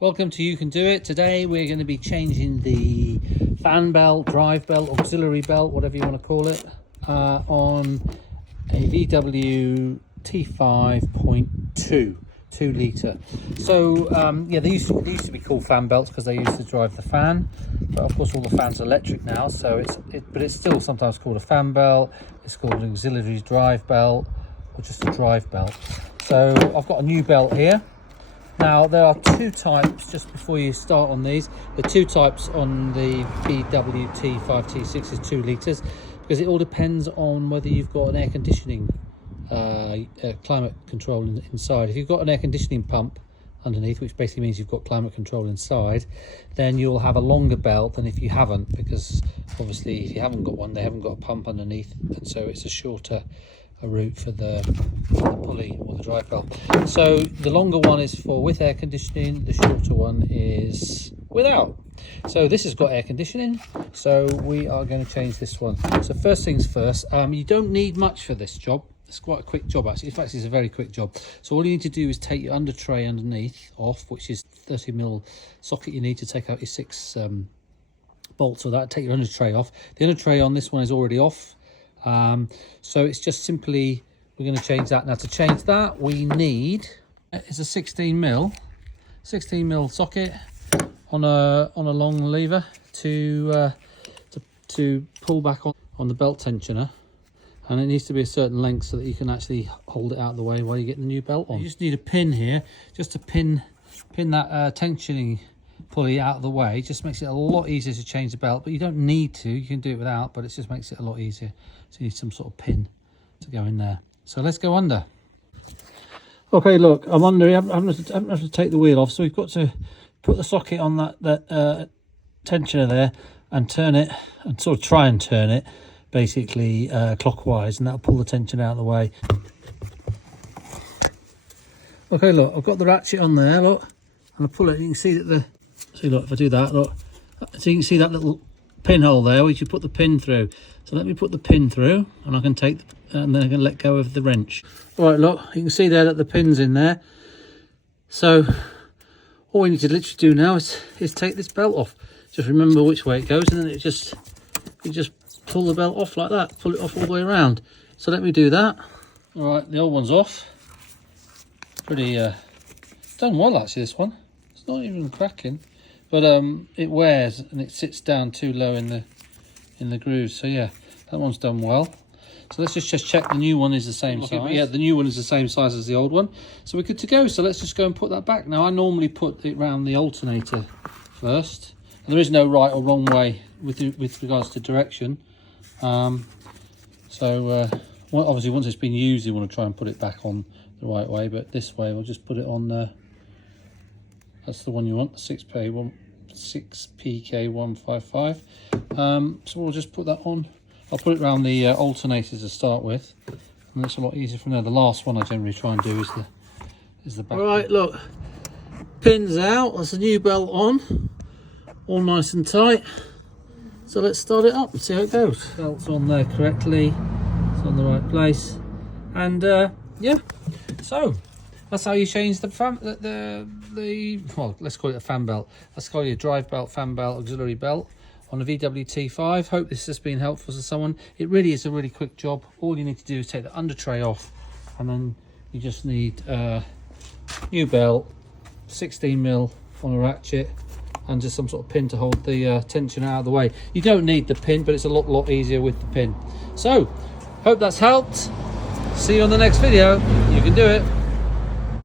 Welcome to You Can Do It. Today we're going to be changing the fan belt, drive belt, auxiliary belt, whatever you want to call it, on a VW T5.2 2 litre. So yeah, they used to be called fan belts because they used to drive the fan, but of course all the fans are electric now, so but it's still sometimes called a fan belt. It's called an auxiliary drive belt or just a drive belt. So I've got a new belt here. Now there are two types, just before you start on these, the two types on the VW T5 T6 is 2 litres, because it all depends on whether you've got an air conditioning climate control inside. If you've got an air conditioning pump underneath, which basically means you've got climate control inside, then you'll have a longer belt than if you haven't, because obviously if you haven't got one, they haven't got a pump underneath, and so it's a shorter route for the pulley or the drive belt. So the longer one is for with air conditioning, the shorter one is without. So this has got air conditioning, so we are going to change this one. So first things first, you don't need much for this job. It's quite a quick job actually. In fact, it's a very quick job. So all you need to do is take your under tray underneath off, which is 30mm socket you need to take out your 6 bolts of that. Take your under tray off. The under tray on this one is already off. So it's just simply, we're going to change that. Now to change that, we need is a 16mm socket on a long lever to pull back on the belt tensioner, and it needs to be a certain length so that you can actually hold it out of the way while you get the new belt on. You just need a pin here, just to pin that tensioning pulley out of the way. It just makes it a lot easier to change the belt, but you don't need to, you can do it without, but it just makes it a lot easier. So you need some sort of pin to go in there. So let's go under. Okay, look, I'm under. I'm going to take the wheel off, so we've got to put the socket on that tensioner there and turn it, and sort of try and turn it basically clockwise, and that'll pull the tension out of the way. Okay, look, I've got the ratchet on there, look, and I pull it, you can see that look, if I do that, look, so you can see that little pinhole there where you put the pin through. So let me put the pin through, and I can and then I can let go of the wrench. All right, look, you can see there that the pin's in there. So all we need to literally do now is take this belt off. Just remember which way it goes, and then you just pull the belt off like that, pull it off all the way around. So let me do that. All right, the old one's off. Pretty done well actually, this one. It's not even cracking. But it wears and it sits down too low in the grooves. So yeah, that one's done well. So let's just check the new one is the same size. But yeah, the new one is the same size as the old one. So we're good to go. So let's just go and put that back. Now I normally put it round the alternator first. And there is no right or wrong way with regards to direction. Well, obviously once it's been used, you want to try and put it back on the right way. But this way, we'll just put it on the. That's the one you want, 6PK155. So we'll just put that on. I'll put it around the alternators to start with, and that's a lot easier from there. The last one I generally try and do is the back. All right, look, pins out. That's a new belt on, all nice and tight. So let's start it up and see how it goes. Belt's on there correctly. It's on the right place, and yeah. So that's how you change the well, let's call it a fan belt. Let's call it a drive belt, fan belt, auxiliary belt on a VW T5. Hope this has been helpful to someone. It really is a really quick job. All you need to do is take the under tray off, and then you just need a new belt, 16mm on a ratchet, and just some sort of pin to hold the tension out of the way. You don't need the pin, but it's a lot easier with the pin. So hope that's helped. See you on the next video. You can do it.